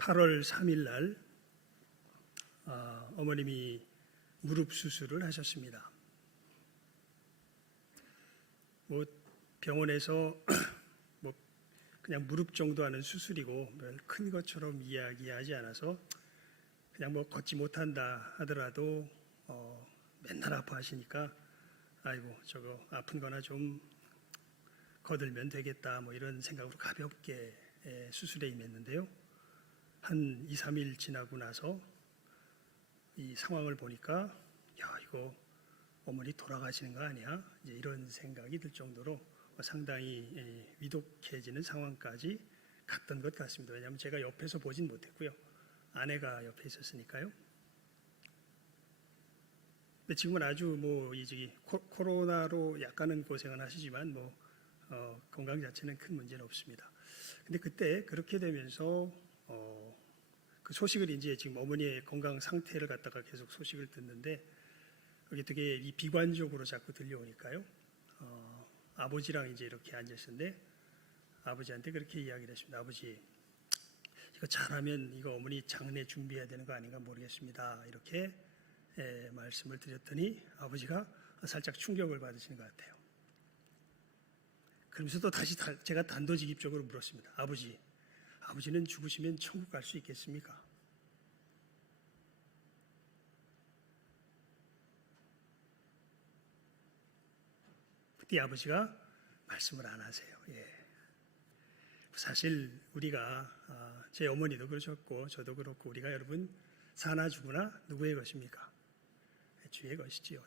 8월 3일 날 어머님이 무릎 수술을 하셨습니다. 병원에서 그냥 무릎 정도 하는 수술이고 큰 것처럼 이야기하지 않아서 그냥 걷지 못한다 하더라도 맨날 아파하시니까 아이고 저거 아픈 거나 좀 거들면 되겠다 이런 생각으로 가볍게 수술에 임했는데요. 한 2, 3일 지나고 나서 이 상황을 보니까 이거 어머니 돌아가시는 거 아니야? 이제 이런 생각이 들 정도로 상당히 위독해지는 상황까지 갔던 것 같습니다. 왜냐하면 제가 옆에서 보진 못했고요. 아내가 옆에 있었으니까요. 근데 지금은 아주 코로나로 약간은 고생은 하시지만 건강 자체는 큰 문제는 없습니다. 근데 그때 그렇게 되면서 그 소식을 이제 지금 어머니의 건강 상태를 갖다가 계속 소식을 듣는데 그게 되게 이 비관적으로 자꾸 들려오니까요. 아버지랑 이제 이렇게 앉았는데 아버지한테 그렇게 이야기를 했습니다. 아버지, 이거 잘하면 이거 어머니 장례 준비해야 되는 거 아닌가 모르겠습니다. 이렇게 말씀을 드렸더니 아버지가 살짝 충격을 받으시는 것 같아요. 그러면서 또 다시 제가 단도직입적으로 물었습니다. 아버지는 죽으시면 천국 갈 수 있겠습니까? 그때 아버지가 말씀을 안 하세요. 사실 우리가 제 어머니도 그러셨고 저도 그렇고 우리가 여러분 사나 죽으나 누구의 것입니까? 주의 것이지요.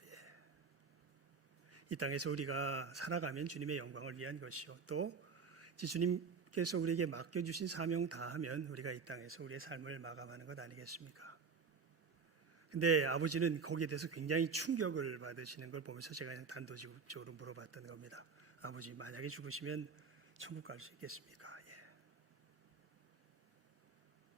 이 땅에서 우리가 살아가면 주님의 영광을 위한 것이요. 또 주님께서 우리에게 맡겨주신 사명 다하면 우리가 이 땅에서 우리의 삶을 마감하는 것 아니겠습니까? 근데 아버지는 거기에 대해서 굉장히 충격을 받으시는 걸 보면서 제가 그냥 단도직입적으로 물어봤던 겁니다. 아버지, 만약에 죽으시면 천국 갈 수 있겠습니까?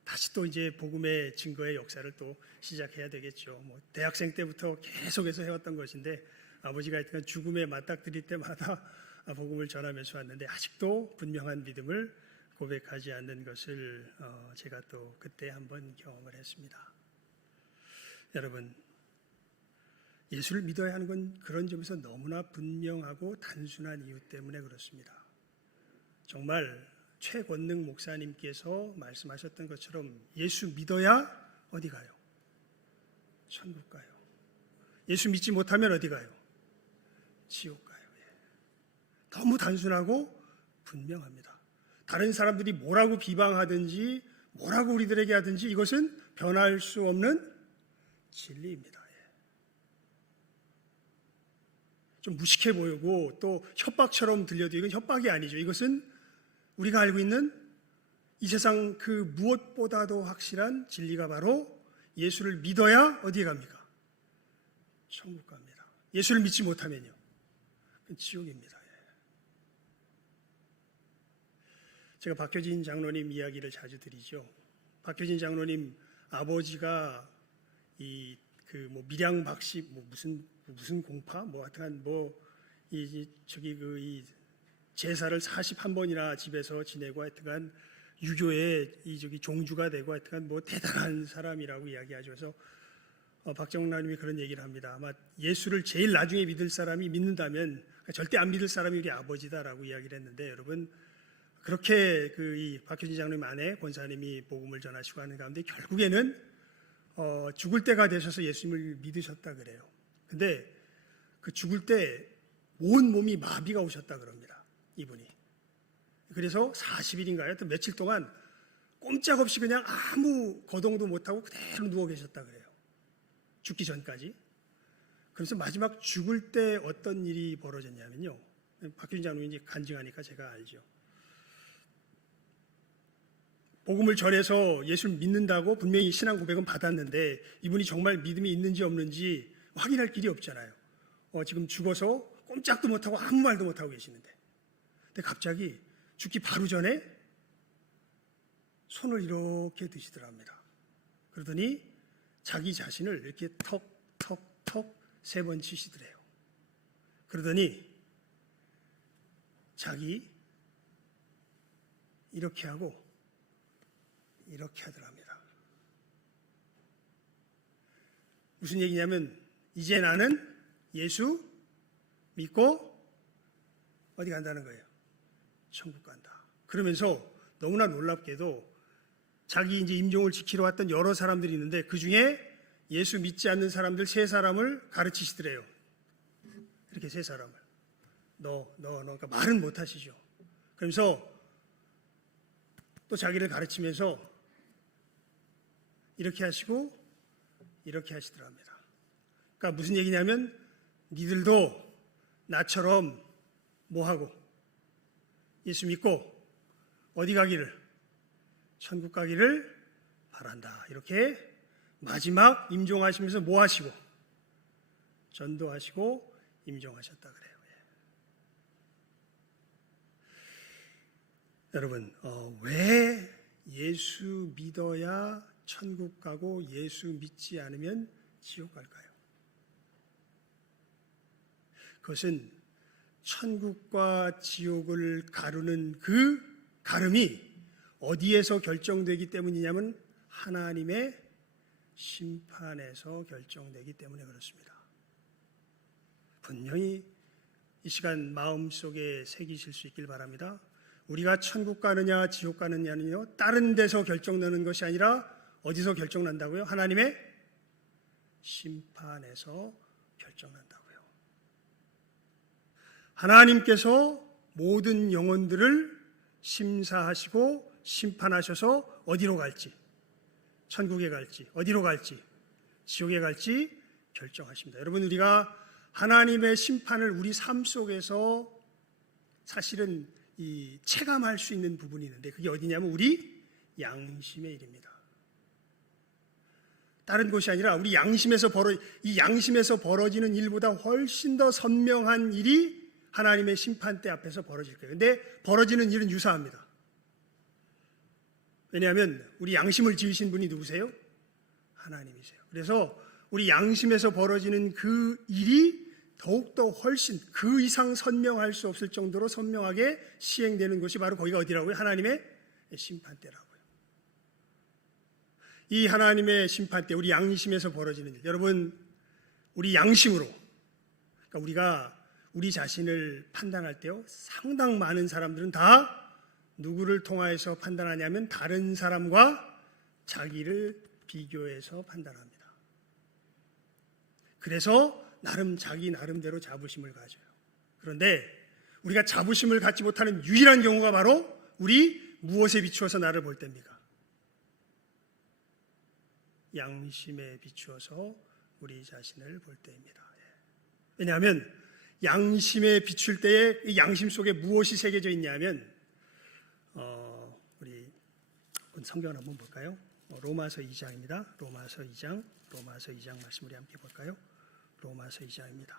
다시 또 이제 복음의 증거의 역사를 또 시작해야 되겠죠. 대학생 때부터 계속해서 해왔던 것인데 아버지가 하여튼 죽음에 맞닥뜨릴 때마다 복음을 전하면서 왔는데 아직도 분명한 믿음을 고백하지 않는 것을 제가 또 그때 한번 경험을 했습니다. 여러분, 예수를 믿어야 하는 건 그런 점에서 너무나 분명하고 단순한 이유 때문에 그렇습니다. 정말 최권능 목사님께서 말씀하셨던 것처럼 예수 믿어야 어디 가요? 천국 가요. 예수 믿지 못하면 어디 가요? 지옥 가요. 너무 단순하고 분명합니다. 다른 사람들이 뭐라고 비방하든지 뭐라고 우리들에게 하든지 이것은 변할 수 없는 진리입니다. 좀 무식해 보이고 또 협박처럼 들려도 이건 협박이 아니죠. 이것은 우리가 알고 있는 이 세상 그 무엇보다도 확실한 진리가 바로 예수를 믿어야 어디에 갑니까? 천국 갑니다. 예수를 믿지 못하면요, 지옥입니다. 제가 박효진 장로님 이야기를 자주 드리죠. 박효진 장로님 아버지가 밀양박씨 무슨 공파 하여튼 이 제사를 41번이나 집에서 지내고 하여튼 유교의 종주가 되고 하여튼 대단한 사람이라고 이야기하죠. 그래서 박정라님이 그런 얘기를 합니다. 아마 예수를 제일 나중에 믿을 사람이 믿는다면 절대 안 믿을 사람이 우리 아버지다라고 이야기를 했는데 여러분, 그렇게 이 박효진 장로님 아내 권사님이 복음을 전하시고 하는 가운데 결국에는 죽을 때가 되셔서 예수님을 믿으셨다 그래요. 근데 그 죽을 때 온 몸이 마비가 오셨다 그럽니다. 이분이. 그래서 40일인가요? 또 며칠 동안 꼼짝없이 그냥 아무 거동도 못하고 그대로 누워 계셨다 그래요. 죽기 전까지. 그래서 마지막 죽을 때 어떤 일이 벌어졌냐면요. 박효진 장로님이 간증하니까 제가 알죠. 복음을 전해서 예수를 믿는다고 분명히 신앙 고백은 받았는데 이분이 정말 믿음이 있는지 없는지 확인할 길이 없잖아요. 지금 죽어서 꼼짝도 못하고 아무 말도 못하고 계시는데. 근데 갑자기 죽기 바로 전에 손을 이렇게 드시더랍니다. 그러더니 자기 자신을 이렇게 턱 3번 치시더래요. 그러더니 자기 이렇게 하고 이렇게 하더랍니다. 무슨 얘기냐면 이제 나는 예수 믿고 어디 간다는 거예요? 천국 간다. 그러면서 너무나 놀랍게도 자기 이제 임종을 지키러 왔던 여러 사람들이 있는데 그 중에 예수 믿지 않는 사람들 3사람을 가르치시더래요. 이렇게 3사람을. 그러니까 말은 못 하시죠. 그러면서 또 자기를 가르치면서 이렇게 하시고 이렇게 하시더랍니다. 그러니까 무슨 얘기냐면 니들도 나처럼 뭐하고 예수 믿고 어디 가기를 천국 가기를 바란다. 이렇게 마지막 임종하시면서 뭐 하시고 전도하시고 임종하셨다 그래요. 여러분 왜 예수 믿어야 천국 가고 예수 믿지 않으면 지옥 갈까요? 그것은 천국과 지옥을 가르는 그 가름이 어디에서 결정되기 때문이냐면 하나님의 심판에서 결정되기 때문에 그렇습니다. 분명히 이 시간 마음속에 새기실 수 있길 바랍니다. 우리가 천국 가느냐 지옥 가느냐는요 다른 데서 결정나는 것이 아니라 어디서 결정난다고요? 하나님의 심판에서 결정난다고요. 하나님께서 모든 영혼들을 심사하시고 심판하셔서 어디로 갈지, 천국에 갈지, 어디로 갈지, 지옥에 갈지 결정하십니다. 여러분, 우리가 하나님의 심판을 우리 삶 속에서 사실은 체감할 수 있는 부분이 있는데 그게 어디냐면 우리 양심의 일입니다. 다른 곳이 아니라 우리 양심에서 벌어지는 일보다 훨씬 더 선명한 일이 하나님의 심판대 앞에서 벌어질 거예요. 그런데 벌어지는 일은 유사합니다. 왜냐하면 우리 양심을 지으신 분이 누구세요? 하나님이세요. 그래서 우리 양심에서 벌어지는 그 일이 더욱더 훨씬 그 이상 선명할 수 없을 정도로 선명하게 시행되는 곳이 바로 거기가 어디라고요? 하나님의 심판대라고요. 이 하나님의 심판대, 우리 양심에서 벌어지는 일. 여러분, 우리 양심으로, 그러니까 우리가 우리 자신을 판단할 때요, 상당 많은 사람들은 다 누구를 통하여서 판단하냐면 다른 사람과 자기를 비교해서 판단합니다. 그래서 자기 나름대로 자부심을 가져요. 그런데 우리가 자부심을 갖지 못하는 유일한 경우가 바로 우리 무엇에 비추어서 나를 볼 때입니까? 양심에 비추어서 우리 자신을 볼 때입니다. 왜냐하면 양심에 비출 때에 이 양심 속에 무엇이 새겨져 있냐면 우리 성경을 한번 볼까요? 로마서 2장입니다. 로마서 2장 말씀 우리 함께 볼까요? 로마서 2장입니다.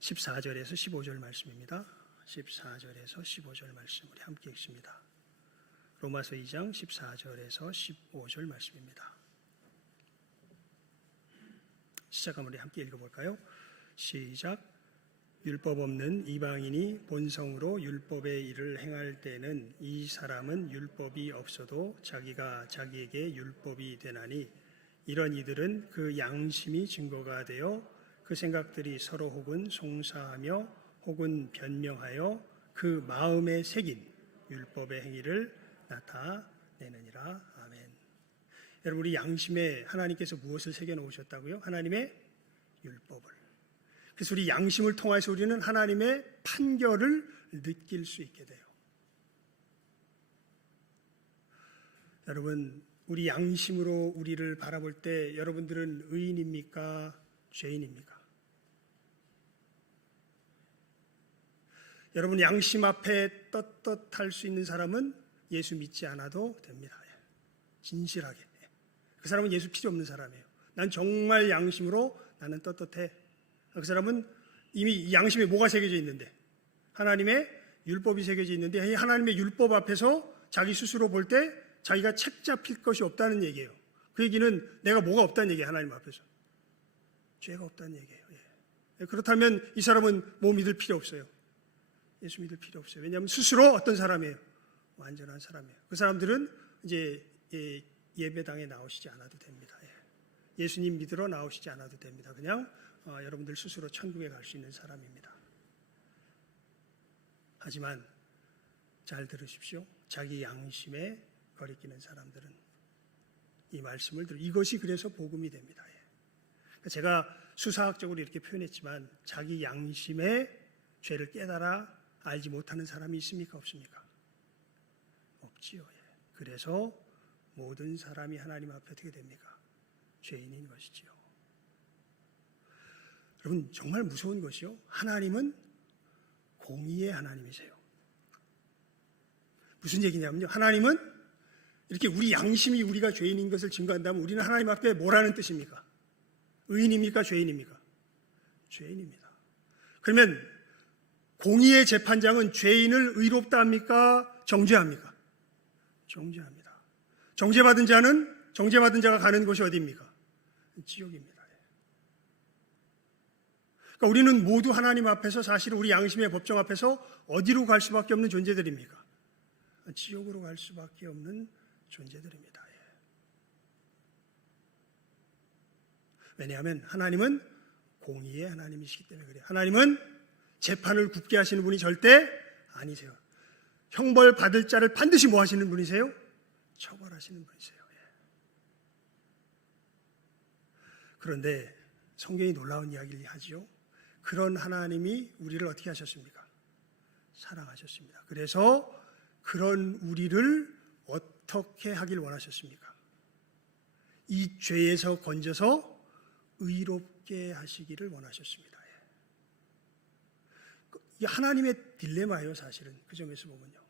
14절에서 15절 말씀입니다. 14절에서 15절 말씀 우리 함께 읽습니다. 로마서 2장 14절에서 15절 말씀입니다. 시작하면 우리 함께 읽어볼까요? 시작. 율법 없는 이방인이 본성으로 율법의 일을 행할 때는 이 사람은 율법이 없어도 자기가 자기에게 율법이 되나니 이런 이들은 그 양심이 증거가 되어 그 생각들이 서로 혹은 송사하며 혹은 변명하여 그 마음에 새긴 율법의 행위를 나타내느니라. 아멘. 여러분, 우리 양심에 하나님께서 무엇을 새겨놓으셨다고요? 하나님의 율법을. 그래서 우리 양심을 통해서 우리는 하나님의 판결을 느낄 수 있게 돼요. 여러분, 우리 양심으로 우리를 바라볼 때 여러분들은 의인입니까? 죄인입니까? 여러분, 양심 앞에 떳떳할 수 있는 사람은 예수 믿지 않아도 됩니다. 진실하게. 그 사람은 예수 필요 없는 사람이에요. 난 정말 양심으로 나는 떳떳해. 그 사람은 이미 양심에 뭐가 새겨져 있는데, 하나님의 율법이 새겨져 있는데, 이 하나님의 율법 앞에서 자기 스스로 볼 때 자기가 책 잡힐 것이 없다는 얘기예요. 그 얘기는 내가 뭐가 없다는 얘기예요. 하나님 앞에서 죄가 없다는 얘기예요. 그렇다면 이 사람은 뭐 믿을 필요 없어요. 예수 믿을 필요 없어요. 왜냐하면 스스로 어떤 사람이에요? 완전한 사람이에요. 그 사람들은 이제 예배당에 나오시지 않아도 됩니다. 예수님 믿으러 나오시지 않아도 됩니다. 그냥 여러분들 스스로 천국에 갈 수 있는 사람입니다. 하지만 잘 들으십시오. 자기 양심에 거리끼는 사람들은 이 말씀을 들어 이것이 그래서 복음이 됩니다. 제가 수사학적으로 이렇게 표현했지만 자기 양심의 죄를 깨달아 알지 못하는 사람이 있습니까? 없습니까? 없지요. 그래서 모든 사람이 하나님 앞에 어떻게 됩니까? 죄인인 것이지요. 여러분 정말 무서운 것이요. 하나님은 공의의 하나님이세요. 무슨 얘기냐면요. 하나님은 이렇게 우리 양심이 우리가 죄인인 것을 증거한다면 우리는 하나님 앞에 뭐라는 뜻입니까? 의인입니까? 죄인입니까? 죄인입니다. 그러면 공의의 재판장은 죄인을 의롭다 합니까? 정죄합니까? 정죄합니다. 정죄받은 자가 가는 곳이 어디입니까? 지옥입니다. 그러니까 우리는 모두 하나님 앞에서 사실은 우리 양심의 법정 앞에서 어디로 갈 수밖에 없는 존재들입니까? 지옥으로 갈 수밖에 없는 존재들입니다. 왜냐하면 하나님은 공의의 하나님이시기 때문에 그래요. 하나님은 재판을 굽게 하시는 분이 절대 아니세요. 형벌 받을 자를 반드시 뭐 하시는 분이세요? 처벌하시는 분이세요. 그런데 성경이 놀라운 이야기를 하지요. 그런 하나님이 우리를 어떻게 하셨습니까? 사랑하셨습니다. 그래서 그런 우리를 어떻게 하길 원하셨습니까? 이 죄에서 건져서 의롭게 하시기를 원하셨습니다. 이 하나님의 딜레마예요, 사실은. 그 점에서 보면요.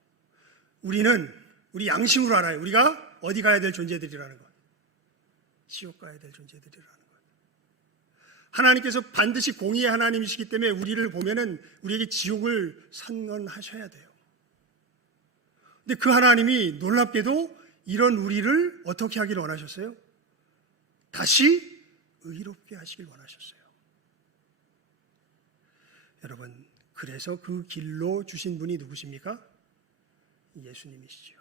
우리는 우리 양심으로 알아요. 우리가 어디 가야 될 존재들이라는 것. 지옥 가야 될 존재들이라는 것. 하나님께서 반드시 공의의 하나님이시기 때문에 우리를 보면은 우리에게 지옥을 선언하셔야 돼요. 근데 그 하나님이 놀랍게도 이런 우리를 어떻게 하기를 원하셨어요? 다시 의롭게 하시길 원하셨어요. 여러분, 그래서 그 길로 주신 분이 누구십니까? 예수님이시죠.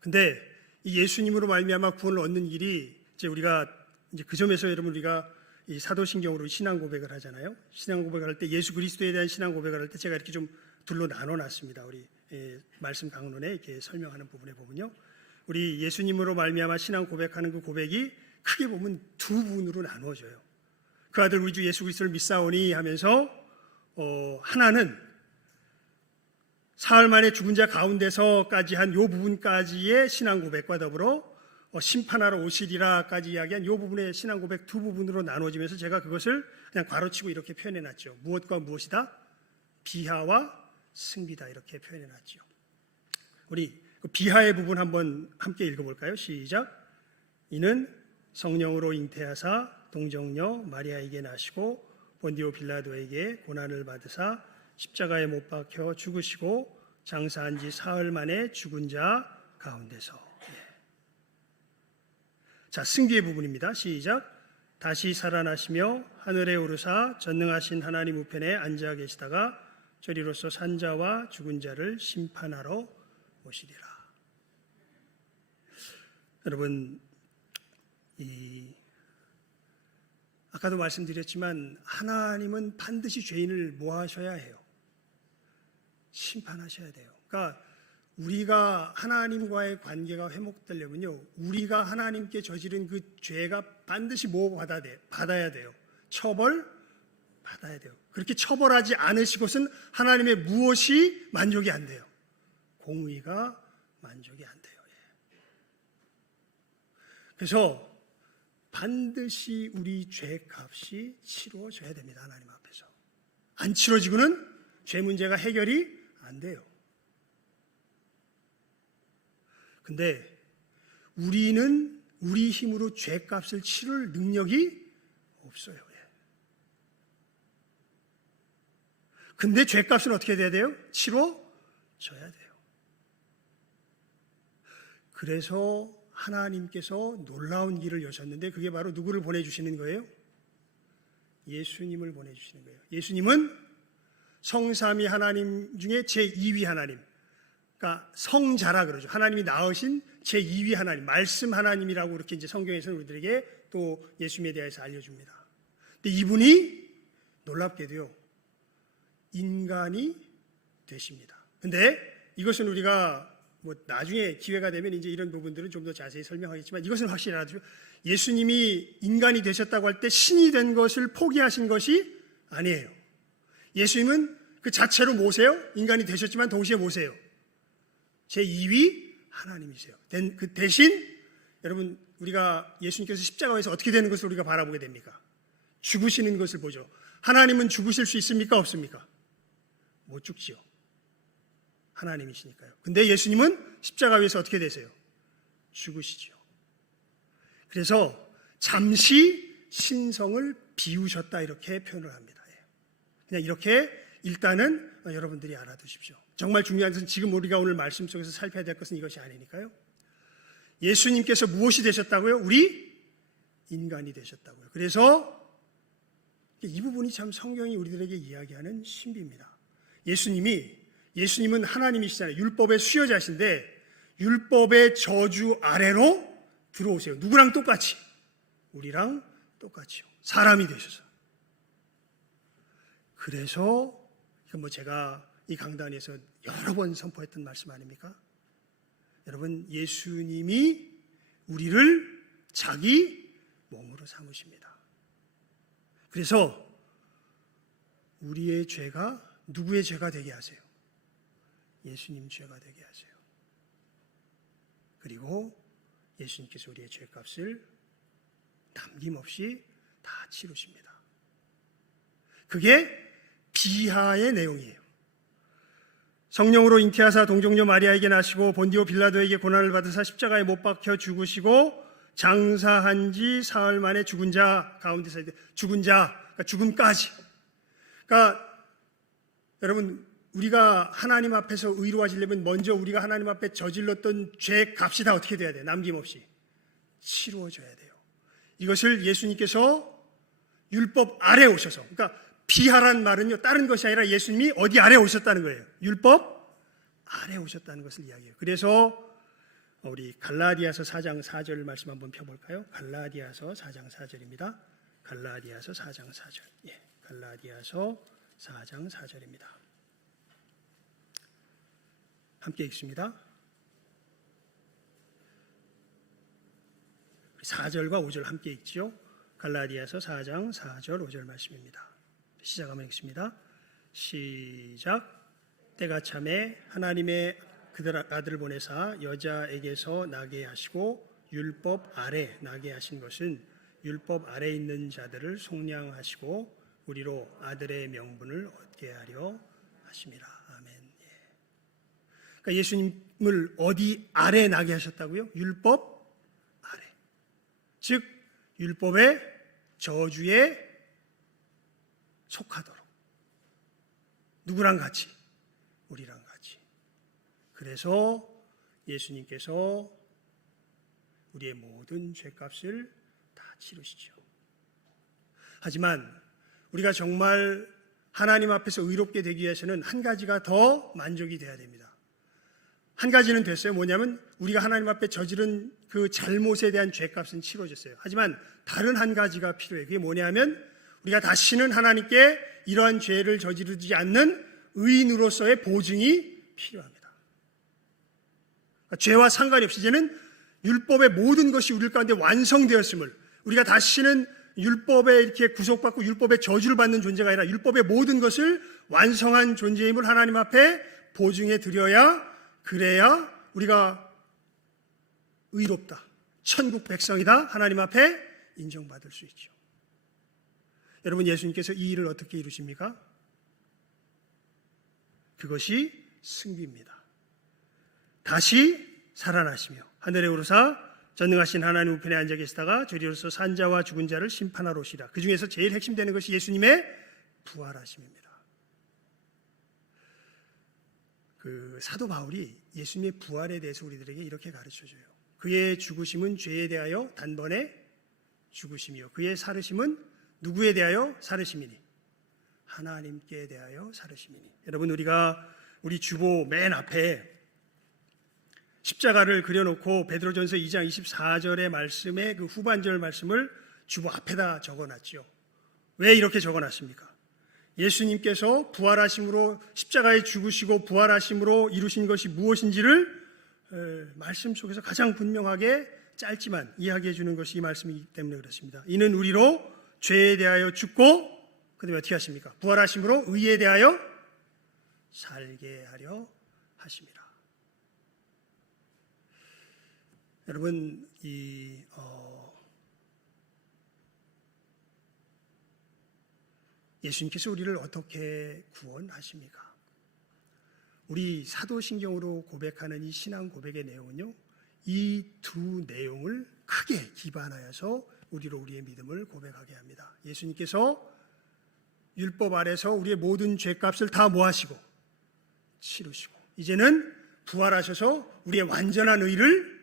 근데 이 예수님으로 말미암아 구원을 얻는 길이 이제 우리가 이제 그 점에서 여러분 우리가 이 사도신경으로 신앙 고백을 하잖아요. 신앙 고백을 할 때 예수 그리스도에 대한 신앙 고백을 할 때 제가 이렇게 좀 둘로 나눠 놨습니다. 우리 말씀 강론에 이렇게 설명하는 부분에 보면요. 우리 예수님으로 말미암아 신앙 고백하는 그 고백이 크게 보면 두 부분으로 나누어져요. 그 아들 우리 주 예수 그리스도를 믿사오니 하면서 하나는 사흘 만에 죽은 자 가운데서까지 한 요 부분까지의 신앙 고백과 더불어 심판하러 오시리라까지 이야기한 이 부분의 신앙 고백 두 부분으로 나눠지면서 제가 그것을 그냥 괄호치고 이렇게 표현해놨죠. 무엇과 무엇이다? 비하와 승비다 이렇게 표현해놨죠. 우리 그 비하의 부분 한번 함께 읽어볼까요? 시작. 이는 성령으로 잉태하사 동정녀 마리아에게 나시고 본디오 빌라도에게 고난을 받으사 십자가에 못 박혀 죽으시고 장사한 지 사흘 만에 죽은 자 가운데서. 자, 승비의 부분입니다. 시작. 다시 살아나시며 하늘에 오르사 전능하신 하나님 우편에 앉아 계시다가 저리로서 산자와 죽은 자를 심판하러 오시리라. 여러분, 아까도 말씀드렸지만 하나님은 반드시 죄인을 뭐 하셔야 해요? 심판하셔야 돼요. 그러니까 우리가 하나님과의 관계가 회복되려면요, 우리가 하나님께 저지른 그 죄가 반드시 뭐 받아야 돼요? 처벌 받아야 돼요. 그렇게 처벌하지 않으시고선 하나님의 무엇이 만족이 안 돼요? 공의가 만족이 안 돼요. 그래서 반드시 우리 죄값이 치러져야 됩니다. 하나님 앞에서. 안 치러지고는 죄 문제가 해결이 안 돼요. 근데 우리는 우리 힘으로 죄값을 치를 능력이 없어요. 근데 죄값은 어떻게 돼야 돼요? 치러져야 돼요. 그래서 하나님께서 놀라운 길을 여셨는데 그게 바로 누구를 보내주시는 거예요? 예수님을 보내주시는 거예요. 예수님은 성삼위 하나님 중에 제2위 하나님, 그러니까 성자라 그러죠. 하나님이 낳으신 제2위 하나님, 말씀 하나님이라고 이렇게 이제 성경에서는 우리들에게 또 예수님에 대해서 알려줍니다. 근데 이분이 놀랍게도요, 인간이 되십니다. 근데 이것은 우리가 뭐 나중에 기회가 되면 이제 이런 부분들은 좀 더 자세히 설명하겠지만, 이것은 확실히 알아두죠. 예수님이 인간이 되셨다고 할 때 신이 된 것을 포기하신 것이 아니에요. 예수님은 그 자체로 뭐세요? 인간이 되셨지만 동시에 뭐세요? 제2위 하나님이세요. 그 대신 여러분, 우리가 예수님께서 십자가에서 어떻게 되는 것을 우리가 바라보게 됩니까? 죽으시는 것을 보죠. 하나님은 죽으실 수 있습니까? 없습니까? 못 죽지요. 하나님이시니까요. 근데 예수님은 십자가 위에서 어떻게 되세요? 죽으시죠. 그래서 잠시 신성을 비우셨다, 이렇게 표현을 합니다. 그냥 이렇게 일단은 여러분들이 알아두십시오. 정말 중요한 것은 지금 우리가 오늘 말씀 속에서 살펴야 될 것은 이것이 아니니까요. 예수님께서 무엇이 되셨다고요? 우리 인간이 되셨다고요. 그래서 이 부분이 참 성경이 우리들에게 이야기하는 신비입니다. 예수님은 하나님이시잖아요. 율법의 수여자신데 율법의 저주 아래로 들어오세요. 누구랑 똑같이? 우리랑 똑같이요. 사람이 되셔서. 그래서 제가 이 강단에서 여러 번 선포했던 말씀 아닙니까? 여러분, 예수님이 우리를 자기 몸으로 삼으십니다. 그래서 우리의 죄가 누구의 죄가 되게 하세요? 예수님 죄가 되게 하세요. 그리고 예수님께서 우리의 죄값을 남김없이 다 치르십니다. 그게 비하의 내용이에요. 성령으로 잉태하사 동정녀 마리아에게 나시고 본디오 빌라도에게 고난을 받으사 십자가에 못 박혀 죽으시고 장사한 지 사흘 만에 죽은 자 가운데서, 죽은 자, 그러니까 죽음까지. 그러니까 여러분, 우리가 하나님 앞에서 의로워지려면 먼저 우리가 하나님 앞에 저질렀던 죄 값이 다 어떻게 돼야 돼요? 남김없이 치루어져야 돼요. 이것을 예수님께서 율법 아래 오셔서, 그러니까 비하란 말은요, 다른 것이 아니라 예수님이 어디 아래 오셨다는 거예요. 율법 아래 오셨다는 것을 이야기해요. 그래서 우리 갈라디아서 4장 4절 말씀 한번 펴볼까요? 갈라디아서 4장 4절입니다. 갈라디아서 4장 4절. 갈라디아서 4장 4절입니다. 함께 읽습니다. 4절과 5절 함께 읽지요. 갈라디아서 4장 4절 5절 말씀입니다. 시작하면 읽습니다. 시작. 때가 참에 하나님의 그들 아들을 보내사 여자에게서 나게 하시고 율법 아래 나게 하신 것은 율법 아래 있는 자들을 속량하시고 우리로 아들의 명분을 얻게 하려 하심이라. 아멘. 그러니까 예수님을 어디 아래 나게 하셨다고요? 율법 아래. 즉 율법의 저주에 속하도록. 누구랑 같이? 우리랑 같이. 그래서 예수님께서 우리의 모든 죄값을 다 치르시죠. 하지만 우리가 정말 하나님 앞에서 의롭게 되기 위해서는 한 가지가 더 만족이 돼야 됩니다. 한 가지는 됐어요. 뭐냐면 우리가 하나님 앞에 저지른 그 잘못에 대한 죄값은 치러졌어요. 하지만 다른 한 가지가 필요해요. 그게 뭐냐면 우리가 다시는 하나님께 이러한 죄를 저지르지 않는 의인으로서의 보증이 필요합니다. 그러니까 죄와 상관이 없이 이제는 율법의 모든 것이 우리 가운데 완성되었음을, 우리가 다시는 율법에 이렇게 구속받고 율법의 저주를 받는 존재가 아니라 율법의 모든 것을 완성한 존재임을 하나님 앞에 보증해 드려야, 그래야 우리가 의롭다, 천국 백성이다, 하나님 앞에 인정받을 수 있죠. 여러분, 예수님께서 이 일을 어떻게 이루십니까? 그것이 승비입니다. 다시 살아나시며 하늘에 오르사 전능하신 하나님 우편에 앉아 계시다가 저리로서 산자와 죽은 자를 심판하러 오시라. 그 중에서 제일 핵심되는 것이 예수님의 부활하심입니다. 그 사도 바울이 예수님의 부활에 대해서 우리들에게 이렇게 가르쳐줘요. 그의 죽으심은 죄에 대하여 단번에 죽으심이요, 그의 살으심은 누구에 대하여 살으심이니? 하나님께 대하여 살으심이니. 여러분, 우리가 우리 주보 맨 앞에 십자가를 그려놓고 베드로전서 2장 24절의 말씀의 그 후반절 말씀을 주보 앞에다 적어놨죠. 왜 이렇게 적어놨습니까? 예수님께서 부활하심으로 십자가에 죽으시고 부활하심으로 이루신 것이 무엇인지를 말씀 속에서 가장 분명하게 짧지만 이야기해 주는 것이 이 말씀이기 때문에 그렇습니다. 이는 우리로 죄에 대하여 죽고 그 다음에 어떻게 하십니까? 부활하심으로 의에 대하여 살게 하려 하심이라. 여러분, 예수님께서 우리를 어떻게 구원하십니까? 우리 사도신경으로 고백하는 이 신앙 고백의 내용은요, 이 두 내용을 크게 기반하여서 우리로 우리의 믿음을 고백하게 합니다. 예수님께서 율법 아래서 우리의 모든 죄값을 다 모하시고 치르시고 이제는 부활하셔서 우리의 완전한 의를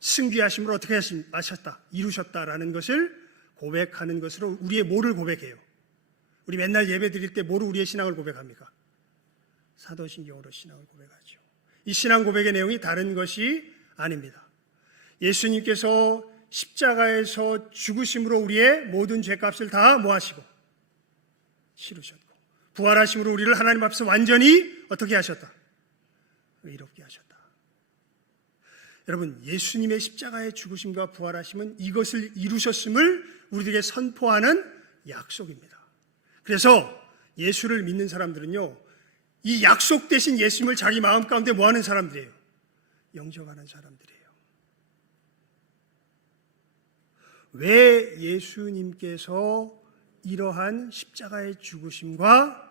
승귀하심으로 어떻게 하셨다, 이루셨다라는 것을 고백하는 것으로 우리의 뭐를 고백해요? 우리 맨날 예배 드릴 때 뭐로 우리의 신앙을 고백합니까? 사도신경으로 신앙을 고백하죠. 이 신앙 고백의 내용이 다른 것이 아닙니다. 예수님께서 십자가에서 죽으심으로 우리의 모든 죄값을 다 모하시고 치르셨고 부활하심으로 우리를 하나님 앞에서 완전히 어떻게 하셨다? 의롭게 하셨다. 여러분, 예수님의 십자가의 죽으심과 부활하심은 이것을 이루셨음을 우리들에게 선포하는 약속입니다. 그래서 예수를 믿는 사람들은요, 이 약속 대신 예수님을 자기 마음 가운데 뭐하는 사람들이에요? 영접하는 사람들이에요. 왜 예수님께서 이러한 십자가의 죽으심과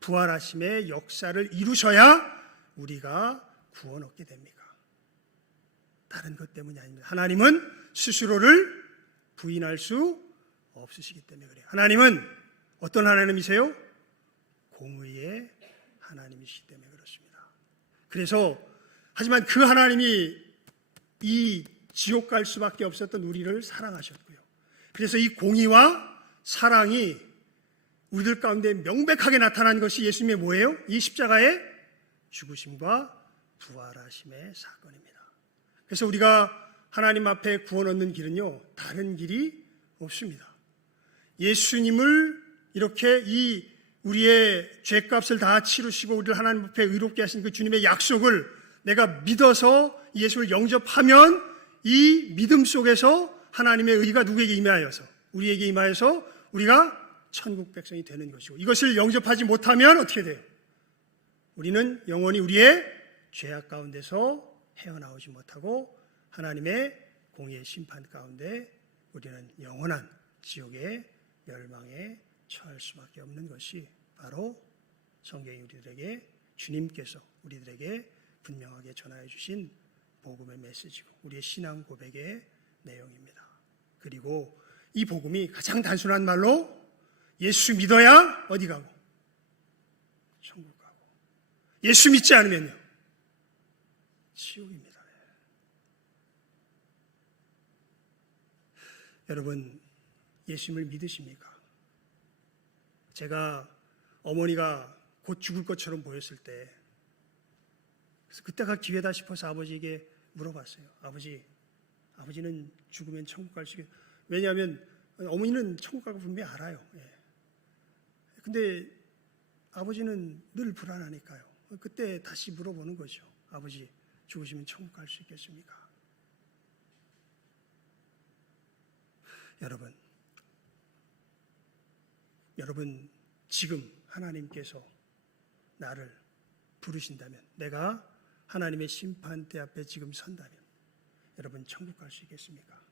부활하심의 역사를 이루셔야 우리가 구원 얻게 됩니까? 다른 것 때문이 아닙니다. 하나님은 스스로를 부인할 수 없으시기 때문에 그래요. 하나님은 어떤 하나님이세요? 공의의 하나님이시기 때문에 그렇습니다. 그래서 하지만 그 하나님이 이 지옥 갈 수밖에 없었던 우리를 사랑하셨고요. 그래서 이 공의와 사랑이 우리들 가운데 명백하게 나타난 것이 예수님의 뭐예요? 이 십자가의 죽으심과 부활하심의 사건입니다. 그래서 우리가 하나님 앞에 구원 얻는 길은요, 다른 길이 없습니다. 예수님을 이렇게 이 우리의 죄값을 다 치르시고 우리를 하나님 앞에 의롭게 하신 그 주님의 약속을 내가 믿어서 예수를 영접하면 이 믿음 속에서 하나님의 의가 누구에게 임하여서 우리에게 임하여서 우리가 천국 백성이 되는 것이고, 이것을 영접하지 못하면 어떻게 돼요? 우리는 영원히 우리의 죄악 가운데서 헤어나오지 못하고 하나님의 공의의 심판 가운데 우리는 영원한 지옥의 멸망에 처할 수밖에 없는 것이 바로 성경이 우리들에게, 주님께서 우리들에게 분명하게 전하여 주신 복음의 메시지고 우리의 신앙 고백의 내용입니다. 그리고 이 복음이 가장 단순한 말로 예수 믿어야 어디 가고? 천국 가고. 예수 믿지 않으면요, 지옥입니다. 여러분, 예수님을 믿으십니까? 제가 어머니가 곧 죽을 것처럼 보였을 때, 그래서 그때가 기회다 싶어서 아버지에게 물어봤어요. 아버지는 죽으면 천국 갈 수 있겠어요? 왜냐하면 어머니는 천국 가고 분명히 알아요. 근데 아버지는 늘 불안하니까요. 그때 다시 물어보는 거죠. 아버지, 죽으시면 천국 갈 수 있겠습니까? 여러분 지금 하나님께서 나를 부르신다면, 내가 하나님의 심판대 앞에 지금 선다면 여러분 천국 갈 수 있겠습니까?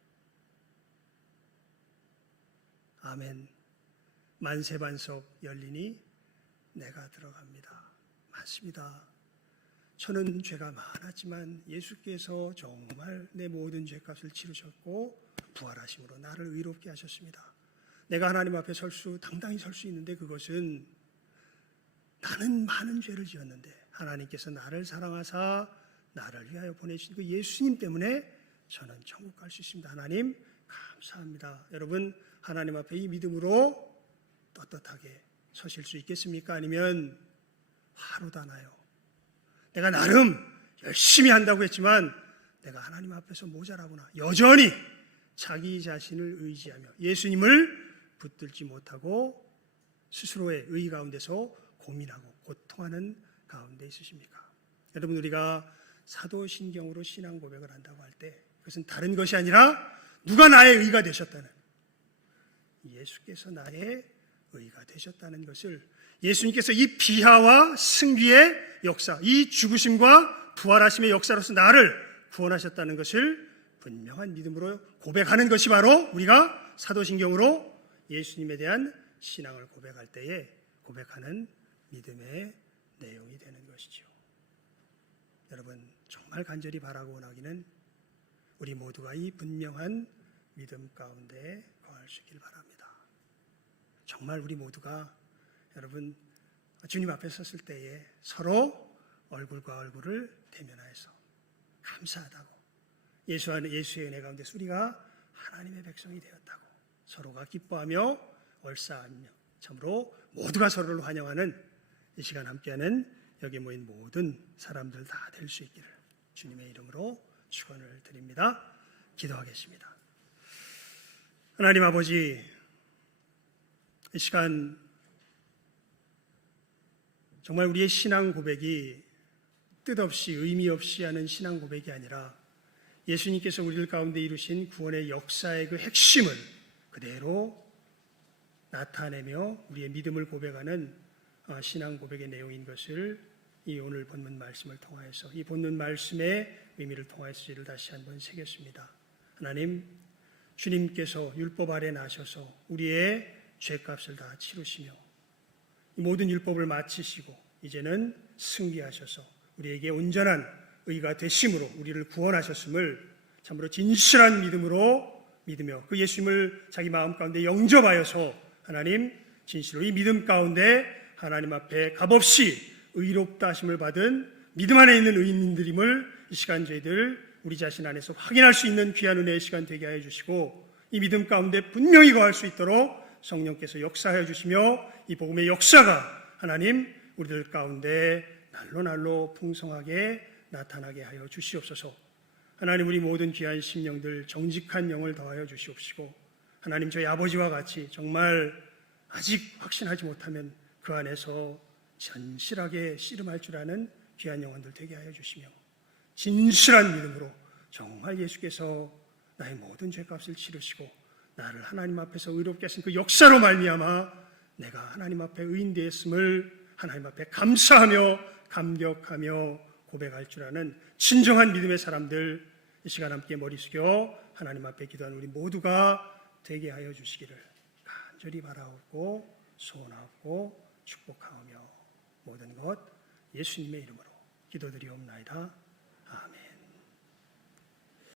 아멘. 만세반석 열리니 내가 들어갑니다. 맞습니다. 저는 죄가 많았지만 예수께서 정말 내 모든 죄값을 치르셨고 부활하심으로 나를 의롭게 하셨습니다. 내가 하나님 앞에 당당히 설 수 있는데, 그것은 나는 많은 죄를 지었는데 하나님께서 나를 사랑하사 나를 위하여 보내신 그 예수님 때문에 저는 천국 갈 수 있습니다. 하나님 감사합니다. 여러분, 하나님 앞에 이 믿음으로 떳떳하게 서실 수 있겠습니까? 아니면 화로 다 나요. 내가 나름 열심히 한다고 했지만 내가 하나님 앞에서 모자라구나. 여전히 자기 자신을 의지하며 예수님을 붙들지 못하고 스스로의 의 가운데서 고민하고 고통하는 가운데 있으십니까? 여러분, 우리가 사도신경으로 신앙 고백을 한다고 할 때 그것은 다른 것이 아니라 누가 나의 의가 되셨다는, 예수께서 나의 의가 되셨다는 것을, 예수님께서 이 비하와 승리의 역사, 이 죽으심과 부활하심의 역사로서 나를 구원하셨다는 것을 분명한 믿음으로 고백하는 것이 바로 우리가 사도신경으로 예수님에 대한 신앙을 고백할 때에 고백하는 믿음의 내용이 되는 것이죠. 여러분, 정말 간절히 바라고 원하기는 우리 모두가 이 분명한 믿음 가운데 거할 수 있길 바랍니다. 정말 우리 모두가 여러분 주님 앞에 섰을 때에 서로 얼굴과 얼굴을 대면하여서 감사하다고, 예수의 은혜 가운데서 우리가 하나님의 백성이 되었다고 서로가 기뻐하며 얼싸하며 참으로 모두가 서로를 환영하는 이 시간 함께하는 여기 모인 모든 사람들 다 될 수 있기를 주님의 이름으로 축원을 드립니다. 기도하겠습니다. 하나님 아버지, 이 시간 정말 우리의 신앙 고백이 뜻없이 의미 없이 하는 신앙 고백이 아니라 예수님께서 우리들 가운데 이루신 구원의 역사의 그 핵심을 그대로 나타내며 우리의 믿음을 고백하는 신앙 고백의 내용인 것을 이 오늘 본문 말씀을 통하여서, 이 본문 말씀의 의미를 통하여서 이를 다시 한번 새겼습니다. 하나님, 주님께서 율법 아래 나셔서 우리의 죄값을 다 치르시며 이 모든 율법을 마치시고 이제는 승리하셔서 우리에게 온전한 의가 되심으로 우리를 구원하셨음을 참으로 진실한 믿음으로 믿으며 그 예수님을 자기 마음 가운데 영접하여서 하나님, 진실로 이 믿음 가운데 하나님 앞에 값없이 의롭다 하심을 받은 믿음 안에 있는 의인들임을 이 시간 저희들 우리 자신 안에서 확인할 수 있는 귀한 은혜의 시간 되게 하여 주시고, 이 믿음 가운데 분명히 거할 수 있도록 성령께서 역사하여 주시며 이 복음의 역사가 하나님 우리들 가운데 날로 날로 풍성하게 나타나게 하여 주시옵소서. 하나님, 우리 모든 귀한 심령들 정직한 영을 더하여 주시옵시고, 하나님 저희 아버지와 같이 정말 아직 확신하지 못하면 그 안에서 진실하게 씨름할 줄 아는 귀한 영혼들 되게 하여 주시며, 진실한 믿음으로 정말 예수께서 나의 모든 죄값을 치르시고 나를 하나님 앞에서 의롭게 하신 그 역사로 말미암아 내가 하나님 앞에 의인 되었음을 하나님 앞에 감사하며 감격하며 고백할 줄 아는 진정한 믿음의 사람들 이 시간 함께 머리 숙여 하나님 앞에 기도하는 우리 모두가 되게 하여 주시기를 간절히 바라옵고 소원하고 축복하며 모든 것 예수님의 이름으로 기도드리옵나이다. 아멘.